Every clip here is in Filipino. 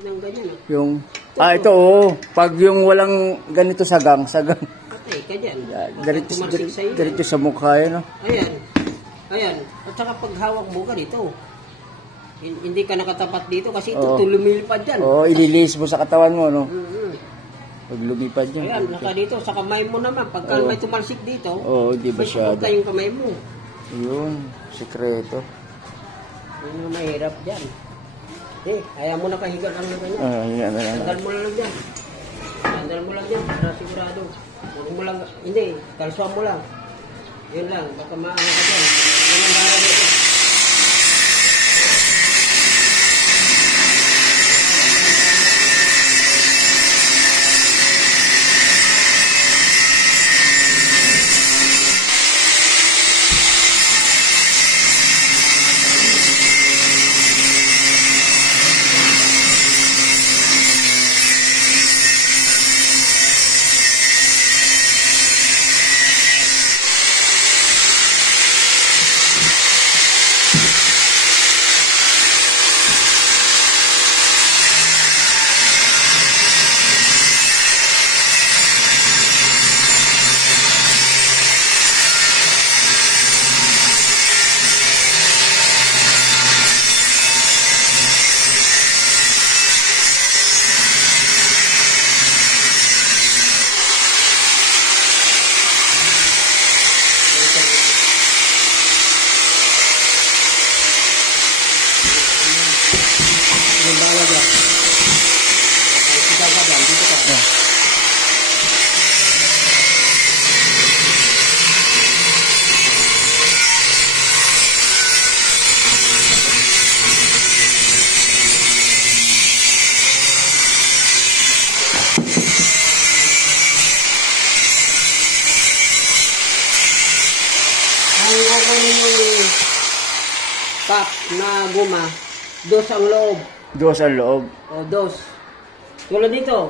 ng ganyan. Yung, ito oh. Pag yung walang ganito sagang. Patay ka dyan. Diretso sa mukha yan, no? Ayan. At saka pag hawak mo ganito, hindi ka nakatapat dito kasi ito lumilipad dyan. Oo, ililis mo sa katawan mo, no? Pag lumipad yan. Ayan, naka dito, sa kamay mo naman. Pagka may tumalsik dito, di ba siya? may yung kamay mo. Yun, sekreto. Yun yung mahirap dyan. Ayaw mo nakahiga lang na ganyan. Sandal mo lang dyan. Sandal mo lang dyan, para sigurado. Huwag mo lang, hindi, kalsuan mo lang. Yun lang, baka maano ka dyan. Yan ang bara dito. Pop na guma, dos ang loob. Dos ang loob? O, dos. Tulad dito,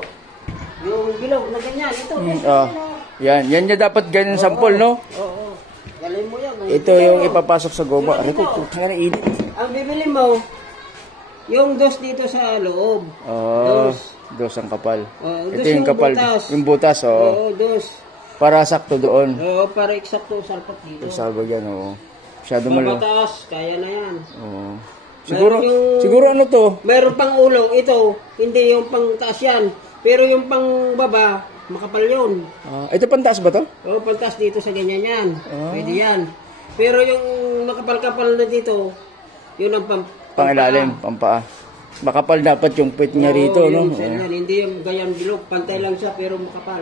yung bilog na ganyan, ito. Yan yung dapat ganyan sampol, no? Oo. Galay mo yan. Ito yung ipapasok sa goma. Ang bibili mo, yung dos dito sa loob. Dos ang kapal. Ito yung kapal. Butas. Yung butas, Oo, dos. Para sakto doon. Oo, para eksakto salpat dito. Salpag yan, oo. Masyado mataas, kaya na yan. Oo. Siguro ano to? Mayroon pang ulong, ito, hindi yung pang taas yan. Pero yung pang baba, makapal yun. Ito pantaas ba to? Oo, pantaas dito sa ganyan yan. Pwede yan. Pero yung makapal-kapal na dito, yun ang pangilalim, pampaa. Makapal dapat yung pit niya rito, no? Yan, hindi yung ganyan bilog, pantay lang siya pero makapal.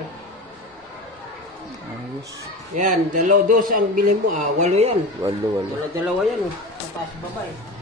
Ayos. Yan, dos ang bilhin mo, 8 yan. 8. Dalawa yan, taas baba eh.